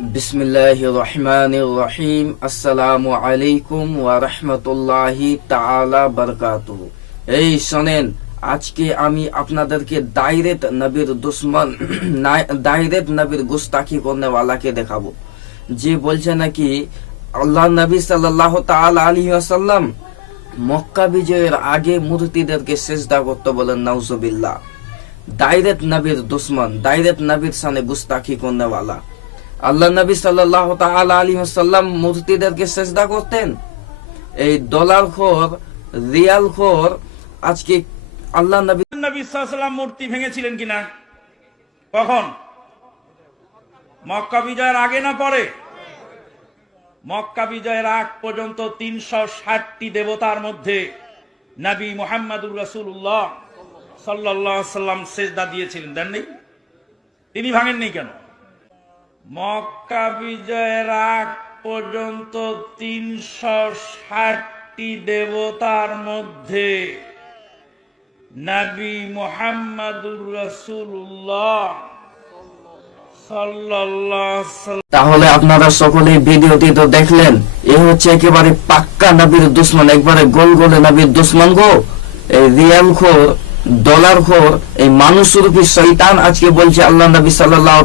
বিসমিল্লাহির রহমানির রহিম। আসসালামু আলাইকুম ওয়া রাহমাতুল্লাহি তাআলা বারাকাতুহু। এই শোনেন, আজকে আমি আপনাদেরকে ডাইরেক্ট নবীর দুশ্মন, ডাইরেক্ট নবীর গুস্তাখি করনে ওয়ালাকে দেখাবো, যে বলছে নাকি আল্লাহ নবী সাল্লাল্লাহু তাআলা আলাইহি ওয়াসাল্লাম মক্কা বিজয়ের আগে মূর্তিদেরকে সিজদা করতে বলেন। নাউজুবিল্লাহ। ডাইরেক্ট নবীর দুশ্মন, ডাইরেক্ট নবীর সামনে গুস্তাখি করনে ওয়ালা। আল্লাহ নবী সাল্লাল্লাহু তাআলা আলাইহি ওয়াসাল্লাম মূর্তিদেরকে সিজদা করতেন। এই ডলার খোর, রিয়াল খোর আজকে আল্লাহ নবী সাল্লাল্লাহু আলাইহি ওয়াসাল্লাম মূর্তি ভেঙেছিলেন কিনা? কখন? মক্কা বিজয়ের আগে না পরে? মক্কা বিজয়ের আগ পর্যন্ত ৩৬০টি দেবতার মধ্যে নবী মুহাম্মদুর রাসূলুল্লাহ সাল্লাল্লাহু আলাইহি ওয়াসাল্লাম সিজদা দিয়েছিলেন, দেননি? তিনি ভাঙেননি কেন? মক্কা বিজয়ের আগ পর্যন্ত ৩৬০টি দেবতার মধ্যে নবী মুহাম্মদুর রাসূলুল্লাহ সাল্লাল্লাহু আলাইহি ওয়াসাল্লাম। তাহলে আপনারা সকলে ভিডিওটি তো দেখলেন, এ হচ্ছে একেবারে পাক্কা নবীর দুশ্মন, একবারে গোল গোলে নবীর দুশ্মন গো। এই রিয়াল খোর, ডলার খোর, এই মানুষ রূপী শয়তান আজকে বলছে আল্লাহ নবী সাল্লাল্লাহু